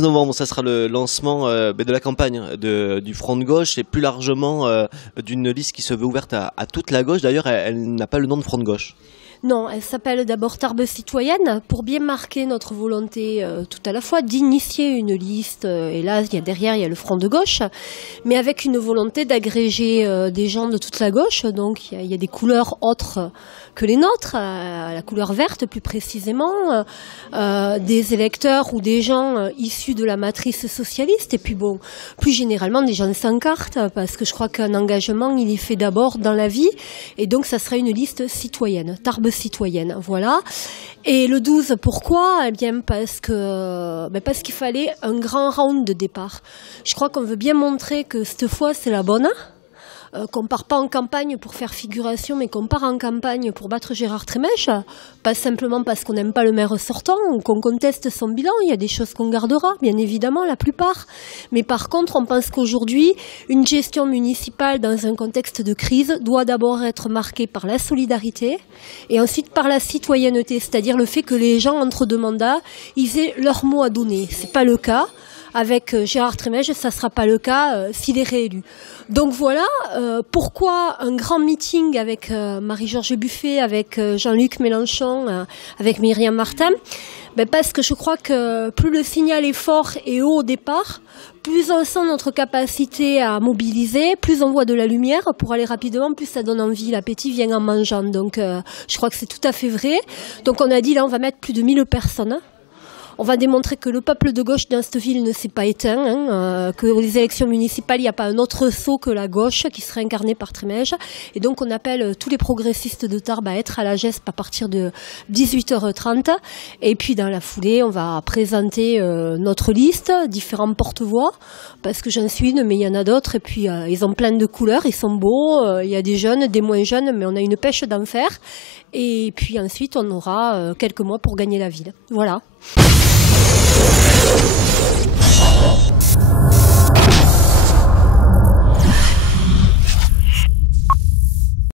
Novembre, ça sera le lancement de la campagne du Front de gauche et plus largement d'une liste qui se veut ouverte à toute la gauche. D'ailleurs, elle n'a pas le nom de Front de gauche. Non, elle s'appelle d'abord Tarbes citoyenne pour bien marquer notre volonté tout à la fois d'initier une liste, et là derrière il y a le Front de gauche, mais avec une volonté d'agréger des gens de toute la gauche, donc il y a des couleurs autres que les nôtres, la couleur verte plus précisément, des électeurs ou des gens issus de la matrice socialiste, et puis bon, plus généralement des gens sans carte, parce que je crois qu'un engagement il est fait d'abord dans la vie, et donc ça sera une liste citoyenne, Tarbes citoyenne, voilà. Et le 12, pourquoi? Eh bien parce qu'il fallait un grand round de départ. Je crois qu'on veut bien montrer que cette fois c'est la bonne. Qu'on part pas en campagne pour faire figuration, mais qu'on part en campagne pour battre Gérard Trémèche, pas simplement parce qu'on n'aime pas le maire sortant ou qu'on conteste son bilan. Il y a des choses qu'on gardera, bien évidemment, la plupart. Mais par contre, on pense qu'aujourd'hui, une gestion municipale dans un contexte de crise doit d'abord être marquée par la solidarité et ensuite par la citoyenneté, c'est-à-dire le fait que les gens entre deux mandats, ils aient leur mot à donner. C'est pas le cas. Avec Gérard Trémèche, ça ne sera pas le cas s'il est réélu. Donc voilà, pourquoi un grand meeting avec Marie-Georges Buffet, avec Jean-Luc Mélenchon, avec Myriam Martin? Parce que je crois que plus le signal est fort et haut au départ, plus on sent notre capacité à mobiliser, plus on voit de la lumière pour aller rapidement, plus ça donne envie, l'appétit vient en mangeant. Donc je crois que c'est tout à fait vrai. Donc on a dit là on va mettre plus de 1000 personnes. On va démontrer que le peuple de gauche dans cette ville ne s'est pas éteint, que aux élections municipales, il n'y a pas un autre saut que la gauche qui serait incarnée par Trémèche. Et donc on appelle tous les progressistes de Tarbes à être à la GESP à partir de 18h30. Et puis dans la foulée, on va présenter notre liste, différents porte-voix, parce que j'en suis une, mais il y en a d'autres. Et puis ils ont plein de couleurs, ils sont beaux, il y a des jeunes, des moins jeunes, mais on a une pêche d'enfer. Et puis ensuite, on aura quelques mois pour gagner la ville. Voilà.